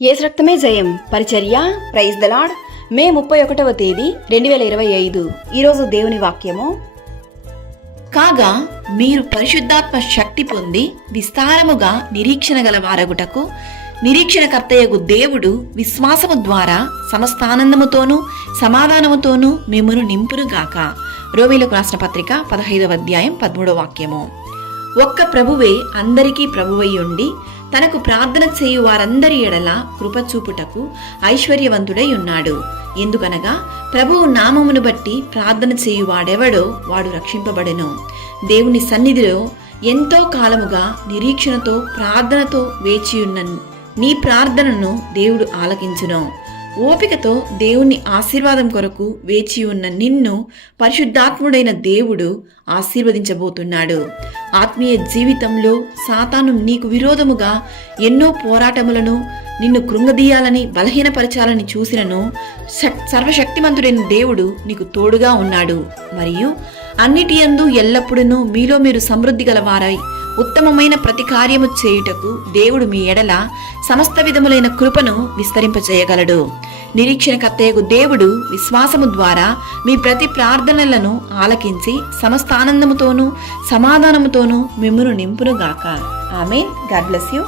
యేసు రక్తమే జయం పరిచర్య ప్రైజ్ ద లార్డ్. మే 31వ తేదీ 2025. ఈరోజు దేవుని వాక్యము. కాగా మీరు పరిశుద్ధాత్మ శక్తి పొంది విస్తారముగా నిరీక్షణ గల వారగుటకు నిరీక్షణకర్తయగు దేవుడు విశ్వాసము ద్వారా సమస్తానందముతోనూ సమాధానముతోనూ మిమ్మును నింపునుగాక. రోమీయులకు రాసిన పత్రిక 15వ అధ్యాయం 13వ వాక్యము. ఒక్క ప్రభువే అందరికీ ప్రభువై ఉండి తనకు ప్రార్థన చేయు వారందరి ఎడల కృపచూపుటకు ఐశ్వర్యవంతుడై ఉన్నాడు. ఎందుకనగా ప్రభువు నామమును బట్టి ప్రార్థన చేయువాడెవడో వాడు రక్షింపబడెను. దేవుని సన్నిధిలో ఎంతో కాలముగా నిరీక్షణతో ప్రార్థనతో వేచియున్న నీ ప్రార్థనను దేవుడు ఆలకించును. ఓపికతో దేవుని ఆశీర్వాదం కొరకు వేచి ఉన్న నిన్ను పరిశుద్ధాత్ముడైన దేవుడు ఆశీర్వదించబోతున్నాడు. ఆత్మీయ జీవితంలో సాతాను నీకు విరోధముగా ఎన్నో పోరాటములను నిన్ను కృంగదీయాలని బలహీనపరచాలని చూసినను సర్వశక్తిమంతుడైన దేవుడు నీకు తోడుగా ఉన్నాడు. మరియు అన్నిటి యందు ఎల్లప్పుడూ మీలో మీరు సమృద్ధి గలవారై ఉత్తమమైన ప్రతి కార్యము చేయుటకు దేవుడు మీ ఎడల సమస్త విధములైన కృపను విస్తరింపచేయగలడు. నిరీక్షణకర్తయగు దేవుడు విశ్వాసము ద్వారా మీ ప్రతి ప్రార్థనలను ఆలకించి సమస్త ఆనందముతోనూ సమాధానముతోనూ మిమ్మును నింపునుగాక. ఆమేన్. God bless you.